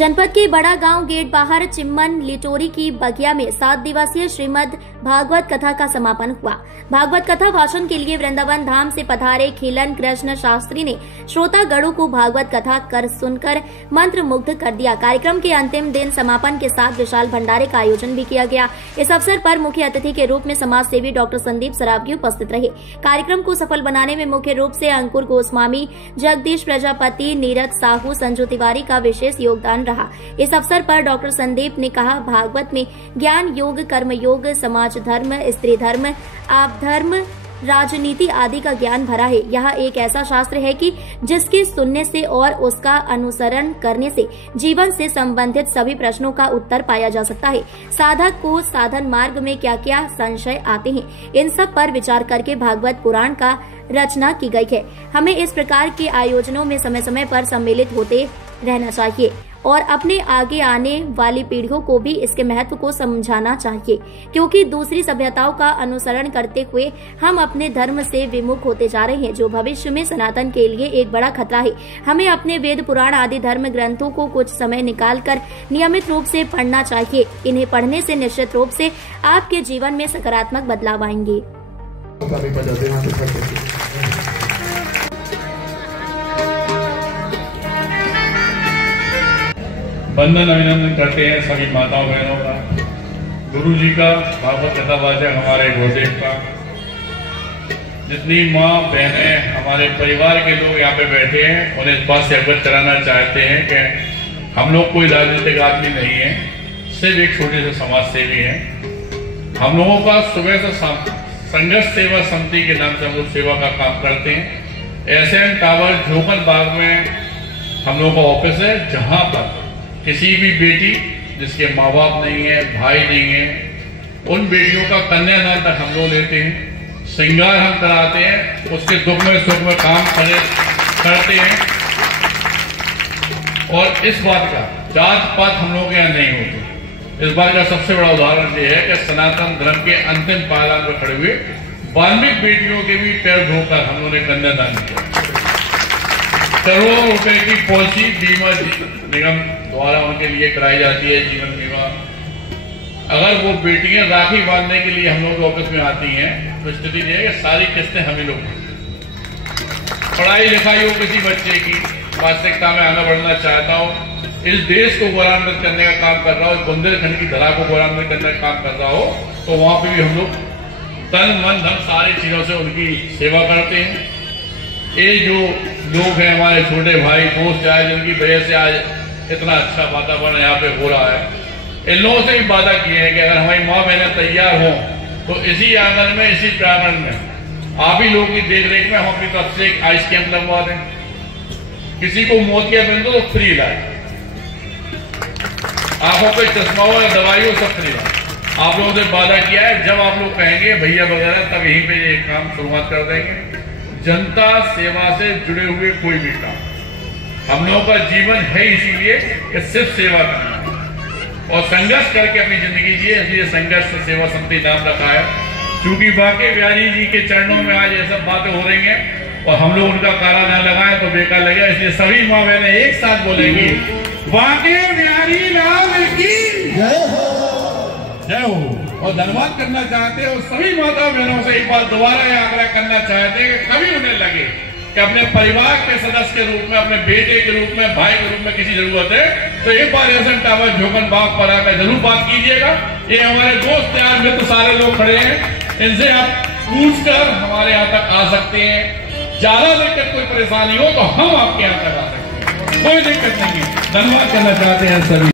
जनपद के बड़ा गांव गेट बाहर चिम्मन लिटोरी की बगिया में 7 दिवसीय श्रीमद् भागवत कथा का समापन हुआ। भागवत कथा भाषण के लिए वृंदावन धाम से पधारे खिलन कृष्ण शास्त्री ने श्रोतागणों को भागवत कथा कर सुनकर मंत्र मुग्ध कर दिया। कार्यक्रम के अंतिम दिन समापन के साथ विशाल भंडारे का आयोजन भी किया गया। इस अवसर पर मुख्य अतिथि के रूप में समाज सेवी डॉक्टर संदीप सरावगी उपस्थित रहे। कार्यक्रम को सफल बनाने में मुख्य रूप से अंकुर गोस्वामी, जगदीश प्रजापति, नीरज साहू, संजू तिवारी का विशेष योगदान रहा। इस अवसर पर डॉक्टर संदीप ने कहा, भागवत में ज्ञान योग, कर्म योग, समाज धर्म, स्त्री धर्म, आप धर्म, राजनीति आदि का ज्ञान भरा है। यह एक ऐसा शास्त्र है कि जिसके सुनने से और उसका अनुसरण करने से जीवन से संबंधित सभी प्रश्नों का उत्तर पाया जा सकता है। साधक को साधन मार्ग में क्या क्या संशय आते हैं, इन सब पर विचार करके भागवत पुराण का रचना की गई है। हमें इस प्रकार के आयोजनों में समय समय पर सम्मिलित होते रहना चाहिए और अपने आगे आने वाली पीढ़ियों को भी इसके महत्व को समझाना चाहिए, क्योंकि दूसरी सभ्यताओं का अनुसरण करते हुए हम अपने धर्म से विमुख होते जा रहे हैं, जो भविष्य में सनातन के लिए एक बड़ा खतरा है। हमें अपने वेद पुराण आदि धर्म ग्रंथों को कुछ समय निकालकर नियमित रूप से पढ़ना चाहिए। इन्हें पढ़ने से निश्चित रूप से आपके जीवन में सकारात्मक बदलाव आएंगे। वंदन अभिनंदन करते हैं सभी माताओं बहनों का, गुरु जी का, भागवत कथा वाचक हमारे गुरुदेव का, जितनी माँ बहनें हमारे परिवार के लोग यहाँ पे बैठे हैं उन्हें इस बात से अवगत कराना चाहते हैं कि हम लोग कोई राजनीतिक आदमी नहीं है, सिर्फ एक छोटे से समाज सेवी हैं। हम लोगों का सुबह से संघर्ष सेवा समिति के नाम से हम लोग सेवा का काम करते हैं। एसएन टावर झोकन बाग में हम लोगों का ऑफिस है, जहाँ पर किसी भी बेटी जिसके माँ बाप नहीं है, भाई नहीं है, उन बेटियों का कन्यादान तक हम लोग लेते हैं, श्रृंगार हम कराते हैं, उसके दुख में सुख में काम करते हैं। और इस बात का जात पात हम लोग यहाँ नहीं होती। इस बात का सबसे बड़ा उदाहरण ये है कि सनातन धर्म के अंतिम पायदान पर खड़े हुए वाल्मीकि बेटियों के भी पैर धोकर हम लोगों ने कन्यादान किया। करोड़ों रुपए की पॉलिसी बीमा निगम द्वारा उनके लिए कराई जाती है, जीवन बीमा। अगर वो बेटियां राखी बांधने के लिए हम लोग ऑफिस में आती हैं तो स्थिति ये है कि सारी किस्तें हमें लोग, पढ़ाई लिखाई हो किसी बच्चे की, वास्तविकता में आगे बढ़ना चाहता हो, इस देश को गौरवान्वित करने का काम कर रहा हो, बुंदेलखंड की धरा को गौरवान्वित करने का काम कर रहा हो, तो वहां पर भी हम लोग तन मन धन सारी चीजों से उनकी सेवा करते हैं। ये जो लोग हैं हमारे छोटे भाई दोस्त आए, जिनकी वजह से आज इतना अच्छा वातावरण यहाँ पे हो रहा है, इन लोगों से भी वादा किए हैं कि अगर हमारी माँ बहनें तैयार हों तो इसी आंगन में, इसी प्रांगण में आप ही लोगों की देख रेख में हम अपनी तरफ से एक आइस कैंप लगवा दें। किसी को मोतियाबिंद तो फ्री इलाज, आंखों पे चश्मा हो या दवाई हो, सब फ्री इलाज। आप लोगों से वादा किया है, जब आप लोग कहेंगे भैया वगैरह, तब यहीं पे ये काम शुरुआत कर देंगे। जनता सेवा से जुड़े हुए कोई भी काम, हम लोगों का जीवन है इसीलिए कि सिर्फ सेवा करना है और संघर्ष करके अपनी जिंदगी जिए, इसलिए संघर्ष सेवा समिति नाम रखा है। क्योंकि बांके बिहारी जी के चरणों में आज ये सब बातें हो रही हैं और हम लोग उनका कारा न लगाए तो बेकार लगेगा, इसलिए सभी माँ बहनें एक साथ बोलेंगी, बांके बिहारी लाल की जय हो, जय हो। और धन्यवाद करना चाहते हैं और सभी माता बहनों से एक बार दोबारा यह आग्रह करना चाहते हैं कि कभी उन्हें लगे कि अपने परिवार के सदस्य के रूप में, अपने बेटे के रूप में, भाई के रूप में किसी जरूरत है तो एक बार एसएन टावर झोकन बाग पर आकर जरूर बात कीजिएगा। ये हमारे दोस्त यार मित्र सारे लोग खड़े हैं, इनसे आप पूछकर हमारे यहाँ तक आ सकते हैं। ज्यादा दिक्कत कोई परेशानी हो तो हम आपके यहाँ तक आ सकते हैं, कोई दिक्कत नहीं है। धन्यवाद करना चाहते हैं सभी।